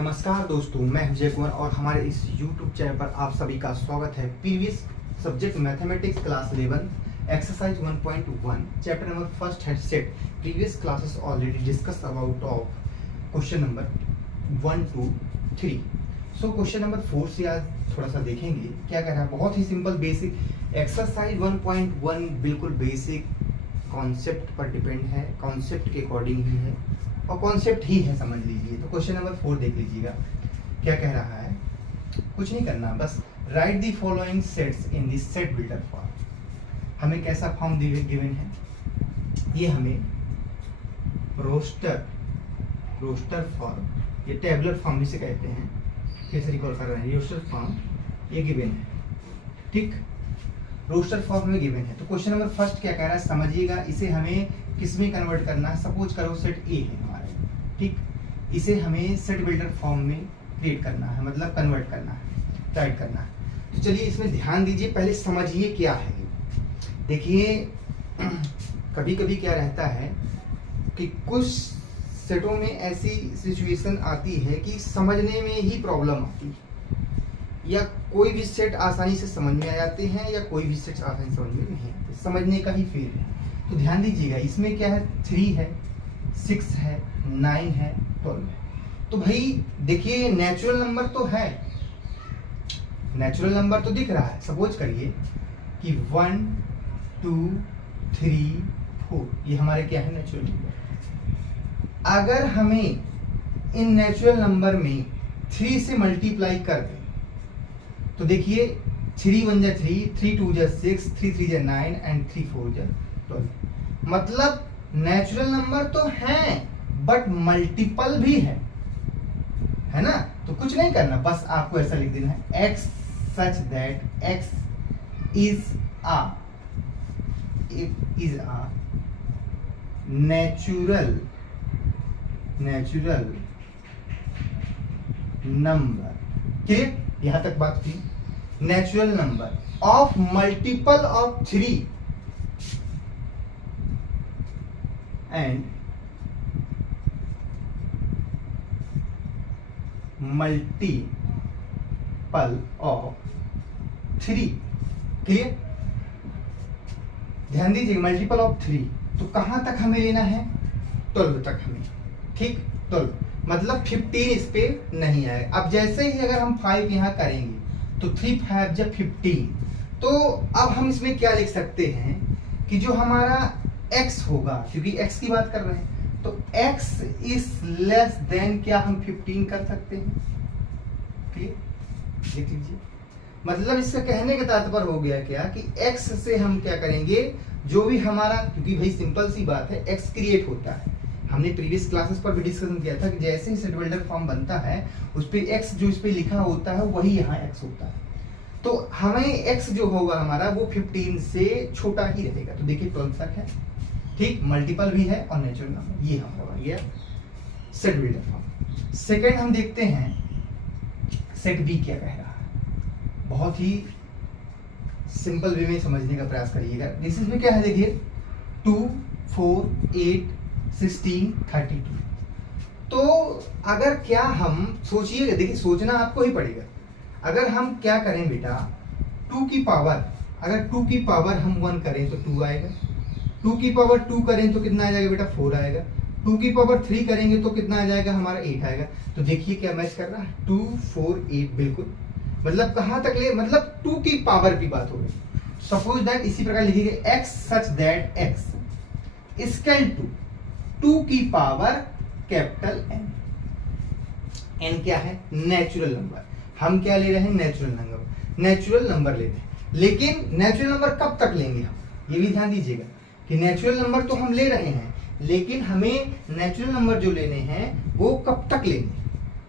नमस्कार दोस्तों, मैं विजय कुमार और हमारे इस YouTube चैनल पर आप सभी का स्वागत है। Previous subject mathematics class 11 exercise 1.1 chapter number first है set. Previous classes already discuss about of question number 1 to 3। सो क्वेश्चन नंबर 4 से आज थोड़ा सा देखेंगे क्या कह रहा है। बहुत ही सिंपल बेसिक एक्सरसाइज 1.1 बिल्कुल बेसिक कॉन्सेप्ट पर डिपेंड है, कॉन्सेप्ट के अकॉर्डिंग ही है और कॉन्सेप्ट ही है, समझ लीजिए। तो क्वेश्चन नंबर 4 देख लीजिएगा क्या कह रहा है। कुछ नहीं करना, बस right the following sets in this set builder form. हमें कैसा फॉर्म गिवन है, ये हमें रोस्टर फॉर्म, ये टेबुलर फॉर्म भी से कहते हैं, फिर से रिकॉल कर रहे हैं। रोस्टर फॉर्म ये गिवन है, ठीक, रोस्टर फॉर्म में गिवन है। तो क्वेश्चन नंबर फर्स्ट क्या कह रहा है समझिएगा। इसे हमें किस में कन्वर्ट करना है। सपोज करो सेट ए है हमारे, ठीक, इसे हमें सेट बिल्डर फॉर्म में क्रिएट करना है, मतलब कन्वर्ट करना है, राइट करना है। तो चलिए इसमें ध्यान दीजिए, पहले समझिए क्या है। देखिए कभी कभी क्या रहता है कि कुछ सेटों में ऐसी सिचुएशन आती है कि समझने में ही प्रॉब्लम आती है, या कोई भी सेट आसानी से समझ में आ जाते हैं या कोई भी सेट आसानी से समझ में नहीं आते, समझने का ही फेल है। तो ध्यान दीजिएगा, इसमें क्या है, 3 है, 6 है, 9 है, 12 है। तो भाई देखिए नेचुरल नंबर तो है, नेचुरल नंबर तो दिख रहा है। सपोज करिए कि 1 2 3 4 ये हमारे क्या है, नेचुरल नंबर। अगर हमें इन नेचुरल नंबर में 3 से मल्टीप्लाई कर दें तो देखिए 3 1 जा 3, 3 2 जा 6, 3 3 जा 9 एंड 3 4 जा 12। मतलब नेचुरल नंबर तो हैं बट मल्टीपल भी है ना। तो कुछ नहीं करना, बस आपको ऐसा लिख देना है x such that x is a natural number। Clear, यहां तक बात थी। Natural number of multiple of 3 and multiple of 3। Clear, ध्यान दीजिए, मल्टीपल ऑफ 3 तो कहां तक हमें लेना है, 12 तक हमें, ठीक, 12 मतलब 15 इस पे नहीं आएगा। अब जैसे ही अगर हम 5 यहां करेंगे तो 3 5 जब 15, तो अब हम इसमें क्या लिख सकते हैं कि जो हमारा x होगा, क्योंकि x की बात कर रहे हैं, तो x इज लेस देन क्या हम 15 कर सकते हैं। क्लियर, देख लीजिए, मतलब इसका कहने का तात्पर्य हो गया क्या कि x से हम क्या करेंगे, जो भी हमारा, क्योंकि भाई सिंपल सी बात है, x क्रिएट होता है। हमने प्रीवियस क्लासेस पर भी डिस्कशन किया था कि जैसे ही सेट बिल्डर फॉर्म बनता है उस पे x जो इस पे लिखा होता है वही यहाँ x होता है। तो हमें x जो होगा हमारा वो 15 से छोटा ही रहेगा। तो देखिए 12 तक है, ठीक, मल्टीपल भी है और नेचुरल नंबर, ये हम होगा ये सेट बिल्डर फॉर्म। सेकंड हम देखते हैं सेट बी क्या कह रहा है। बहुत ही सिंपल वे में समझने का प्रयास करिएगा। दिस में क्या है, देखिए 2 4 8 16 32। तो अगर क्या हम सोचिएगा, देखिए सोचना आपको ही पड़ेगा। अगर हम क्या करें बेटा, 2 की पावर, अगर 2 की पावर हम 1 करें तो 2 आएगा, 2 की पावर 2 करें तो कितना आ जाएगा बेटा, 4 आएगा, 2 की पावर 3 करेंगे तो कितना आ जाएगा हमारा, 8 आएगा। तो देखिए क्या मैच कर रहा है, 2 4 8 बिल्कुल, मतलब कहां तक ले, मतलब 2 की पावर की बात हो रही। सपोज दैट इसी प्रकार लिखिएगा x such that x equal to 2 की पावर कैपिटल n क्या है, नेचुरल नंबर। हम क्या ले रहे हैं, नेचुरल नंबर, नेचुरल नंबर लेते हैं। लेकिन नेचुरल नंबर कब तक लेंगे हम, ये भी ध्यान दीजिएगा कि नेचुरल नंबर तो हम ले रहे हैं, लेकिन हमें नेचुरल नंबर जो लेने हैं वो कब तक लेंगे,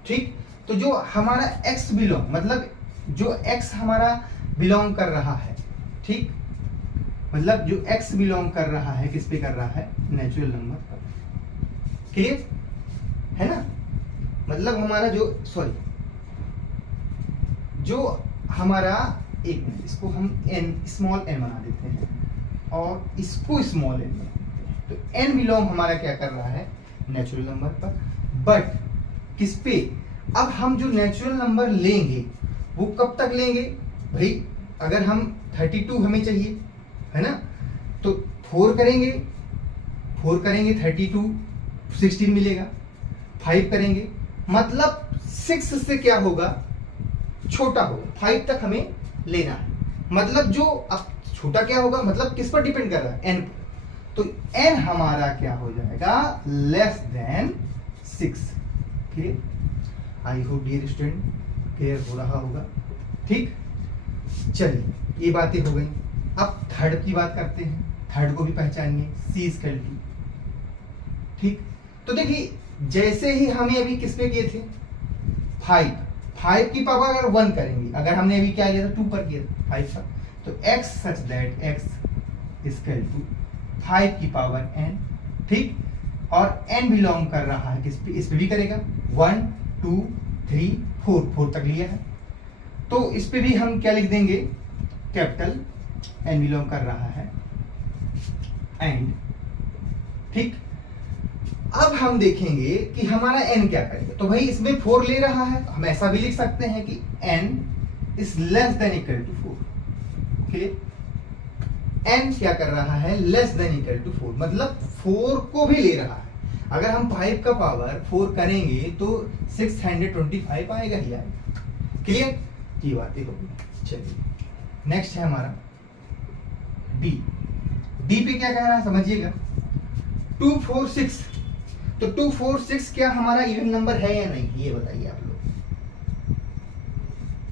ठीक। तो जो हमारा x बिलोंग, मतलब जो x हमारा बिलोंग कर रहा है, ठीक, मतलब जो x बिलोंग कर रहा है, किस पे कर रहा है, नेचुरल नंबर पर। क्लियर है ना, मतलब हमारा जो जो हमारा, एक मिनट, इसको हम n स्मॉल n बना देते हैं और इसको स्मॉल n बना देते हैं। तो n बिलोंग हमारा क्या कर रहा है, नेचुरल नंबर पर, बट किस पे, अब हम जो नेचुरल नंबर लेंगे वो कब तक लेंगे भाई, अगर हम 32 हमें चाहिए है ना, तो 4 करेंगे 32 16 मिलेगा, 5 करेंगे मतलब 6 से क्या होगा, छोटा होगा, 5 तक हमें लेना है। मतलब जो अब छोटा क्या होगा, मतलब किस पर डिपेंड कर रहा है, n पर। तो n हमारा क्या हो जाएगा, less than 6। I hope dear student clear हो रहा होगा। ठीक, चलिए ये बातें हो गई। अब थर्ड की बात करते हैं, थर्ड को भी पहचानिए, c इक्वल टू। ठीक, तो देखिए जैसे ही हमें अभी किस पे किए थे, 5 की पावर अगर 1 करेंगे, अगर हमने अभी क्या किया था 2 पर किया था 5 पर, तो x such that x equal to 5 की पावर n। ठीक, और n बिलोंग कर रहा है किस पे, इस पे भी करेगा 1 2 3 4 तक लिया है, तो इस पे भी हम क्या लिख देंगे, कैपिटल n बिलोंग कर रहा है एंड। ठीक, अब हम देखेंगे कि हमारा n क्या करेगा। तो भाई इसमें 4 ले रहा है, हम ऐसा भी लिख सकते हैं कि n is less than equal to 4। n क्या कर रहा है, लेस देन इक्वल टू 4, मतलब 4 को भी ले रहा है। अगर हम 5 का पावर 4 करेंगे तो 625 आएगा ही आएगा। क्लियर, ये बातें होगी। चलिए नेक्स्ट है हमारा d। d पे क्या कह रहा है समझिएगा, 2 4 6। तो 2 4 6 क्या हमारा इवन नंबर है या नहीं, ये बताइए आप लोग।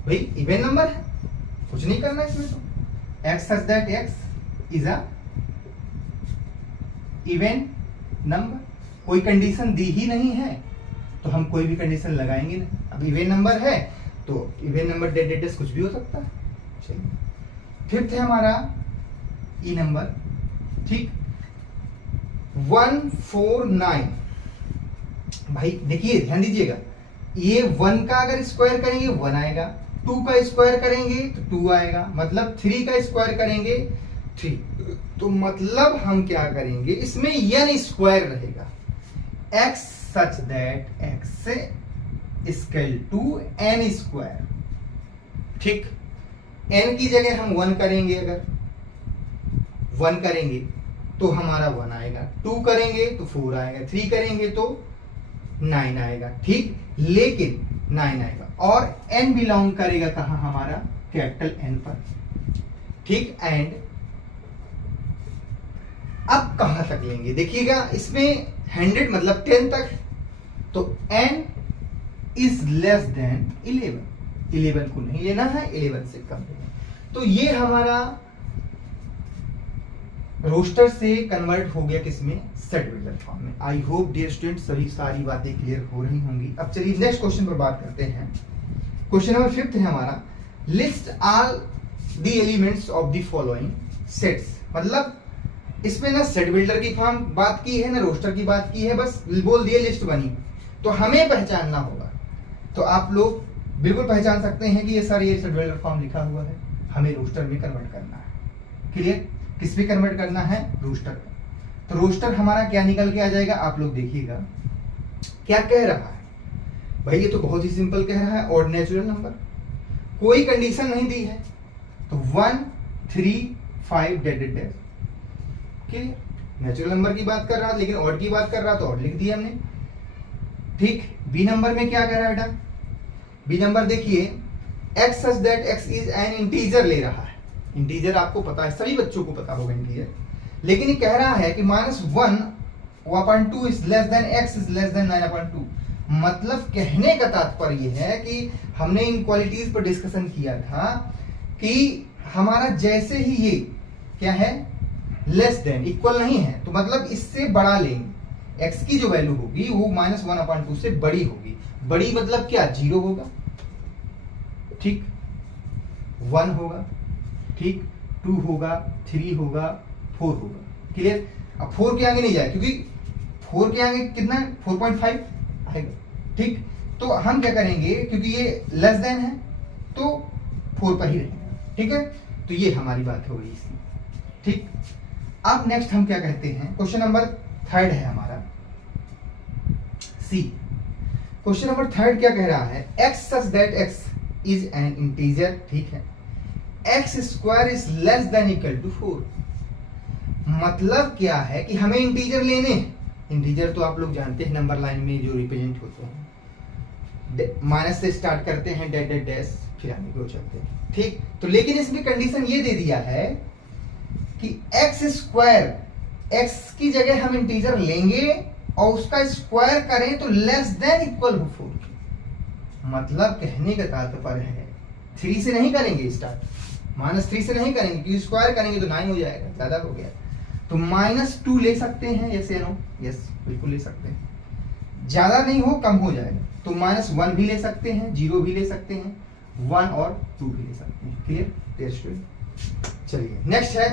भाई इवन नंबर है, कुछ नहीं करना इसमें। तो x such that x is a even number, कोई कंडीशन दी ही नहीं है तो हम कोई भी कंडीशन लगाएंगे नहीं। अब इवन नंबर है तो इवन नंबर डेट कुछ भी हो सकता है। चलिए फिफ्थ है हमारा ई नंबर। ठीक, 149। भाई देखिए ध्यान दीजिएगा, ये 1 का अगर स्क्वायर करेंगे 1 आएगा, 2 का स्क्वायर करेंगे तो 2 आएगा, मतलब 3 का स्क्वायर करेंगे 3। तो मतलब हम क्या करेंगे, इसमें n स्क्वायर रहेगा, x such that x equal to n square. ठीक, n की जगह हम 1 करेंगे, अगर 1 करेंगे तो हमारा 1 आएगा, 2 करेंगे तो 4 आएगा, 3 करेंगे तो 9 आएगा। ठीक, लेकिन 9 आएगा और n बिलोंग करेगा कहां, हमारा कैपिटल n पर। ठीक, एंड अब कहां तक लेंगे देखिएगा, इसमें 100 मतलब 10 तक, तो n इज लेस देन 11। 11 को नहीं लेना है, 11 से कम लेना। तो ये हमारा रोस्टर से कन्वर्ट हो गया किसमें, सेट बिल्डर फॉर्म में। आई होप डियर स्टूडेंट सभी सारी बातें क्लियर हो रही होंगी। अब चलिए नेक्स्ट क्वेश्चन पर बात करते हैं। क्वेश्चन नंबर 5 है हमारा, list all the elements of the following sets. मतलब इसमें ना सेट बिल्डर की फॉर्म बात की है ना रोस्टर की बात की है, बस बोल दिए लिस्ट बनी। तो हमें पहचानना होगा, तो आप लोग बिल्कुल पहचान सकते हैं कि ये सर ये सेट बिल्डर फॉर्म लिखा हुआ है, हमें रोस्टर में कन्वर्ट करना है। क्लियर, किस पे कन्वर्ट करना है, रोस्टर पे। तो रोस्टर हमारा क्या निकल के आ जाएगा, आप लोग देखिएगा क्या कह रहा है। भाई ये तो बहुत ही सिंपल कह रहा है, ऑड नेचुरल नंबर, कोई कंडीशन नहीं दी है, तो 1 3 5 dead dead. Clear, natural number की बात कर रहा लेकिन ऑड की बात कर रहा तो ऑड लिख दिया हमने। ठीक, बी नंबर में क्या कह रहा है बेटा, बी नंबर देखिए x such that x is an integer ले रहा है। इंटीजर आपको पता है, सभी बच्चों को पता होगा इंटीजर, लेकिन ये कह रहा है कि -1/2 is less then x is less then 9/2। मतलब कहने का तात्पर्य है कि हमने इन क्वालिटीज पर डिस्कशन किया था कि हमारा जैसे ही ये क्या है, लेस देन, इक्वल नहीं है, तो मतलब इससे बड़ा लेंगे, x की जो वैल्यू होगी वो -1/2 से बड़ी होगी। बड़ी मतलब क्या, 0 होगा, ठीक, 1 होगा, ठीक, 2 होगा, 3 होगा, 4 होगा। क्लियर, अब 4 के आगे नहीं जाए क्योंकि 4 के आगे कितना है, 4.5 आएगा। ठीक, तो हम क्या करेंगे, क्योंकि ये लेस देन है तो 4 पर ही रहेगा। ठीक है, तो ये हमारी बात हो गई इसमें। ठीक, अब नेक्स्ट हम क्या कहते हैं, क्वेश्चन नंबर 3 है हमारा सी। क्वेश्चन नंबर थर्ड क्या कह रहा है, x such that x is an integer, ठीक है, x square is less than equal to 4। मतलब क्या है कि हमें इंटीजर लेने हैं। इंटीजर तो आप लोग जानते हैं नंबर लाइन में जो रिप्रेजेंट होते हैं, माइनस से स्टार्ट करते हैं, डैश डैश डैश फिर आगे को चलते हैं, ठीक। तो लेकिन इसमें कंडीशन ये दे दिया है कि एक्स स्क्वायर, एक्स की जगह हम इंटीजर लेंगे और उसका स्क्वायर करें तो लेस देन इक्वल टू 4। मतलब कहने का तात्पर्य है 3 से नहीं करेंगे स्टार्ट, -3 से नहीं करेंगे क्योंकि स्क्वायर करेंगे तो 9 हो जाएगा, ज्यादा हो गया। तो -2 ले सकते हैं, यस या नो? यस, बिल्कुल ले सकते हैं। ज्यादा नहीं हो, कम हो जाएगा तो -1 भी ले सकते हैं, 0 भी ले सकते हैं, 1 और 2 भी ले सकते हैं। क्लियर? डियर स्टूडेंट, चलिए नेक्स्ट है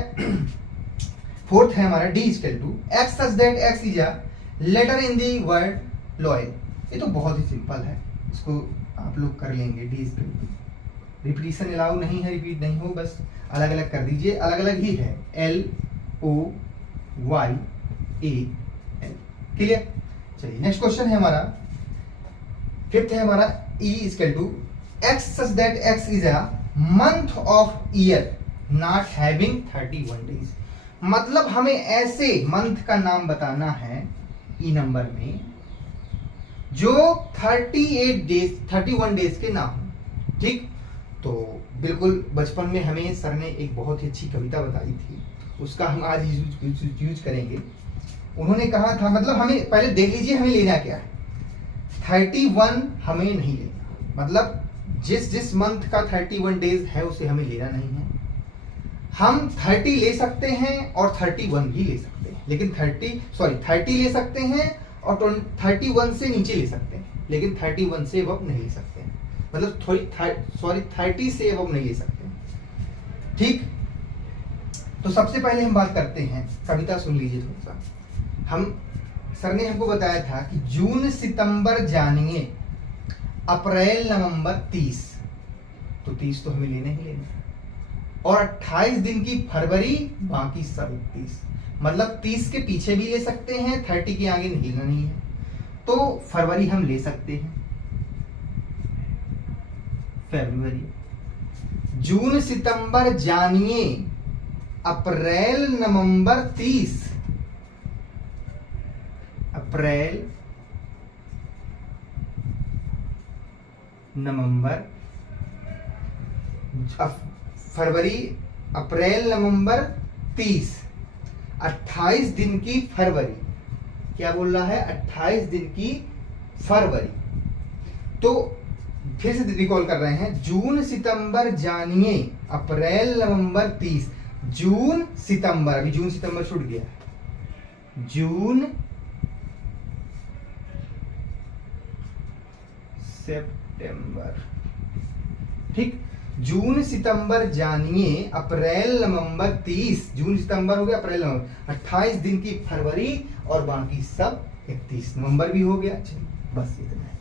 फोर्थ है हमारा d equal to x such that x is a letter in the word loyal. ये तो बहुत ही सिंपल है, इसको आप लोग कर लेंगे। d equal to, repetition allow नहीं है, रिपीट नहीं हो, बस अलग अलग कर दीजिए, अलग अलग ही है, L O Y A L। Clear? चलिए नेक्स्ट क्वेश्चन है हमारा फिफ्थ है हमारा E equal to x such that x is a month of year not having 31 days. मतलब हमें ऐसे मंथ का नाम बताना है ई नंबर में जो 31 डेज के ना हो, ठीक। तो बिल्कुल बचपन में हमें सर ने एक बहुत ही अच्छी कविता बताई थी, उसका हम आज यूज करेंगे। उन्होंने कहा था, मतलब हमें पहले देख लीजिए हमें लेना क्या है। 31 हमें नहीं लेना, मतलब जिस मंथ का 31 डेज है उसे हमें लेना नहीं है। हम 30 ले सकते हैं और 31 भी ले सकते हैं, लेकिन 30 ले सकते हैं और 31 से नीचे ले सकते हैं, लेकिन 31 से अब नहीं ले सकते हैं, मतलब 30 से अब नहीं ले सकते हैं, ठीक। तो सबसे पहले हम बात करते हैं, कविता सुन लीजिए थोड़ा सा। हम सर ने हमको बताया था कि जून सितंबर जानिए अप्रैल नवंबर 30, तो 30 तो हमें लेना ही लेना, और 28 दिन की फरवरी, बाकी सब 31। मतलब 30 के पीछे भी ले सकते हैं, 30 के आगे नहीं लेना नहीं है, तो फरवरी हम ले सकते हैं, फरवरी। जून सितंबर जानिए अप्रैल नवंबर 30, अप्रैल नवंबर, फरवरी, अप्रैल नवंबर 30, 28 दिन की फरवरी। क्या बोल रहा है? 28 दिन की फरवरी। तो फिर से रिकॉल कर रहे हैं, जून सितंबर जानिए अप्रैल नवंबर 30। जून सितंबर, अभी जून सितंबर छूट गया, जून सितंबर, ठीक। जून सितंबर जानिए अप्रैल नवंबर 30, जून सितंबर हो गया, अप्रैल नवंबर, 28 दिन की फरवरी और बाकी सब 31, नवंबर भी हो गया। बस इतना है,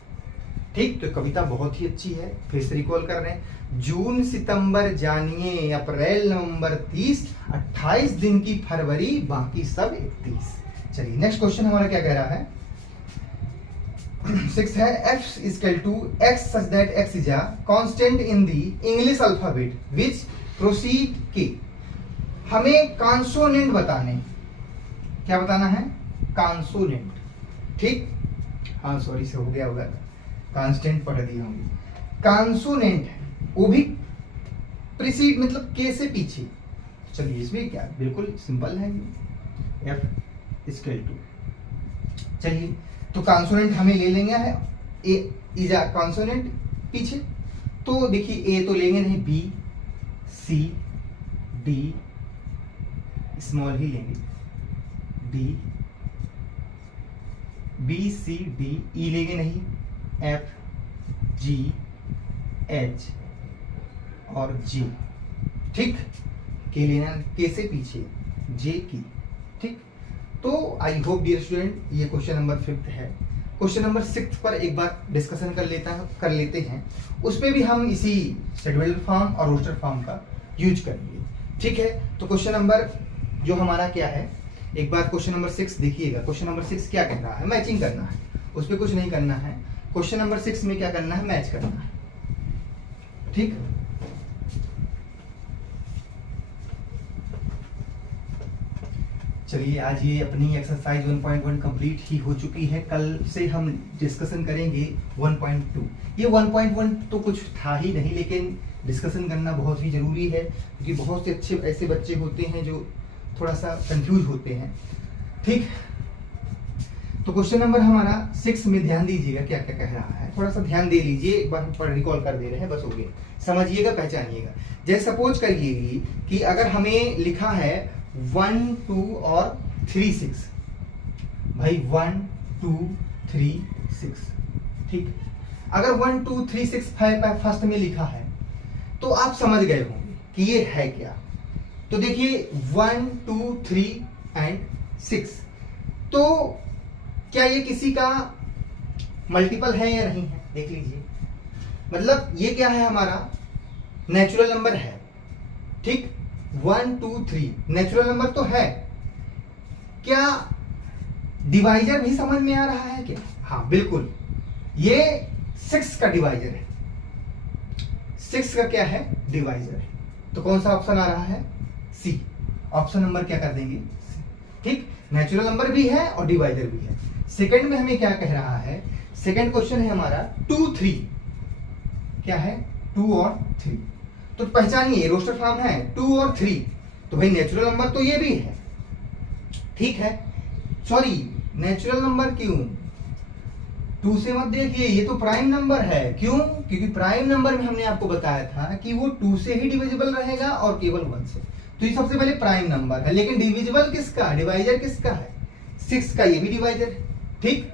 ठीक। तो कविता बहुत ही अच्छी है, फिर से रिकॉल कर रहे हैं, जून सितंबर जानिए अप्रैल नवंबर 30, 28 दिन की फरवरी, बाकी सब 31। चलिए नेक्स्ट क्वेश्चन हमारा क्या कह रहा है, 6 है f equal to x such that x is a constant in the English alphabet which proceed के। हमें कॉन्सोनेंट बताने, क्या बताना है? कॉन्सोनेंट, ठीक। हाँ सॉरी से हो गया होगा, कांस्टेंट पढ़ दिया होंगे। कॉन्सोनेंट है, वो भी प्रीसीड मतलब के से पीछे। चलिए इसमें क्या, बिल्कुल सिंपल है ये, f इक्वल टू, चलिए तो कॉन्सोनेंट हमें ले लेंगे है, ए इज अ कॉन्सोनेंट पीछे, तो देखिए ए तो लेंगे नहीं, बी सी डी स्मॉल ही लेंगे, डी बी सी डी, ई लेंगे नहीं, एफ जी एच और जी, ठीक। के लेना के से पीछे, जे की, ठीक। तो आई होप डियर स्टूडेंट ये क्वेश्चन नंबर 5 है। क्वेश्चन नंबर 6 पर एक बार डिस्कशन कर लेते हैं, उसमें भी हम इसी शेड्यूल्ड फॉर्म और रोस्टर फॉर्म का यूज करेंगे, ठीक है। तो क्वेश्चन नंबर जो हमारा क्या है, एक बार क्वेश्चन नंबर 6 देखिएगा। क्वेश्चन नंबर 6 क्या कह रहा है? मैचिंग करना है, उस पर कुछ नहीं करना है। क्वेश्चन नंबर 6 में क्या करना है, मैच करना है। ठीक, चलिए आज ये अपनी एक्सरसाइज 1.1 कंप्लीट ही हो चुकी है। कल से हम डिस्कशन करेंगे 1.2। ये 1.1 तो कुछ था ही नहीं, लेकिन डिस्कशन करना बहुत ही जरूरी है, क्योंकि बहुत से अच्छे ऐसे बच्चे होते हैं जो थोड़ा सा कंफ्यूज होते हैं। ठीक, तो क्वेश्चन नंबर हमारा 6 में ध्यान दीजिएगा क्या क्या कह रहा है, थोड़ा सा ध्यान दे लीजिए। एक बार हम पर रिकॉल कर दे रहे हैं, बस हो गया, समझिएगा, पहचानिएगा। जैसे सपोज करिए कि अगर हमें लिखा है 1 2 और 3 6, भाई 1 2 3 6, ठीक। अगर 1 2 3 6 5 फर्स्ट में लिखा है तो आप समझ गए होंगे कि ये है क्या। तो देखिए 1 2 3 एंड 6, तो क्या ये किसी का मल्टीपल है या नहीं है, देख लीजिए। मतलब ये क्या है, हमारा नेचुरल नंबर है। ठीक, 1 2 3 नेचुरल नंबर तो है। क्या डिवाइजर भी समझ में आ रहा है क्या? हाँ बिल्कुल, ये 6 का डिवाइजर है। 6 का क्या है, डिवाइजर है। तो कौन सा ऑप्शन आ रहा है, सी। ऑप्शन नंबर क्या कर देंगे, ठीक। नेचुरल नंबर भी है और डिवाइजर भी है। सेकंड में हमें क्या कह रहा है, सेकंड क्वेश्चन है हमारा 2 3, क्या है 2 और 3। तो पहचानिए, रोस्टर फॉर्म है 2 और 3, तो भाई नेचुरल नंबर तो ये भी है, ठीक है। सॉरी, नेचुरल नंबर क्यों, 2 से मत देखिए, ये तो प्राइम नंबर है। क्यों? क्योंकि प्राइम नंबर में हमने आपको बताया था कि वो 2 से ही डिविजिबल रहेगा और केवल 1 से। तो ये सबसे पहले प्राइम नंबर है, लेकिन डिविजिबल किसका, डिवाइजर किसका है, 6 का, ये भी डिवाइजर है, ठीक।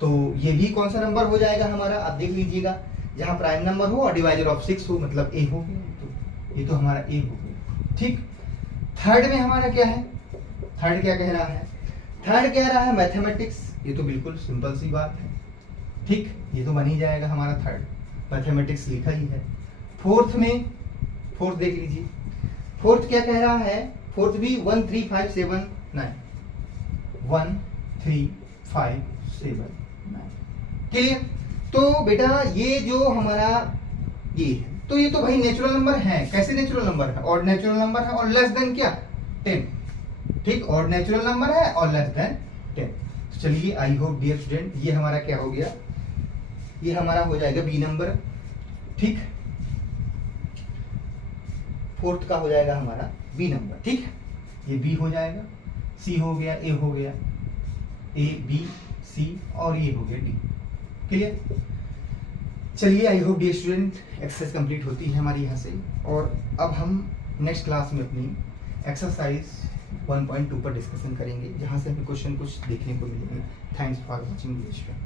तो ये भी कौन सा नंबर हो जाएगा हमारा, आप देख लीजिएगा, जहां प्राइम नंबर हो और डिवाइजर ऑफ 6 हो, मतलब ए हो गया। तो ये तो हमारा ए हो गया, ठीक। थर्ड में हमारा क्या है, थर्ड क्या कह रहा है, थर्ड कह रहा है मैथमेटिक्स। ये तो बिल्कुल सिंपल सी बात है, ठीक, ये तो बन ही जाएगा हमारा थर्ड, मैथमेटिक्स लिखा ही है। फोर्थ में, फोर्थ देख लीजिए, फोर्थ क्या कह रहा है, फोर्थ भी 1 3 5 7 9, 1 3 5 7 9, क्लियर। तो बेटा ये जो हमारा ये है, तो ये तो भाई नेचुरल नंबर है। कैसे नेचुरल नंबर है, और नेचुरल नंबर है, और लेस देन क्या 10, ठीक, और नेचुरल नंबर है और लेस देन 10। चलिए, आई होप डियर स्टूडेंट, ये हमारा क्या हो गया, ये हमारा हो जाएगा बी नंबर, ठीक। फोर्थ का हो जाएगा हमारा बी नंबर, ठीक। ये बी हो जाएगा, सी हो गया, ए हो गया, ए बी सी, और ये हो गया डी, क्लियर। चलिए, I hope dear student exercise complete होती है हमारी यहाँ से, और अब हम नेक्स्ट क्लास में अपनी एक्सरसाइज 1.2 पर डिस्कशन करेंगे, जहाँ से हमें क्वेश्चन कुछ देखने को मिलेंगे। Thanks for watching this video.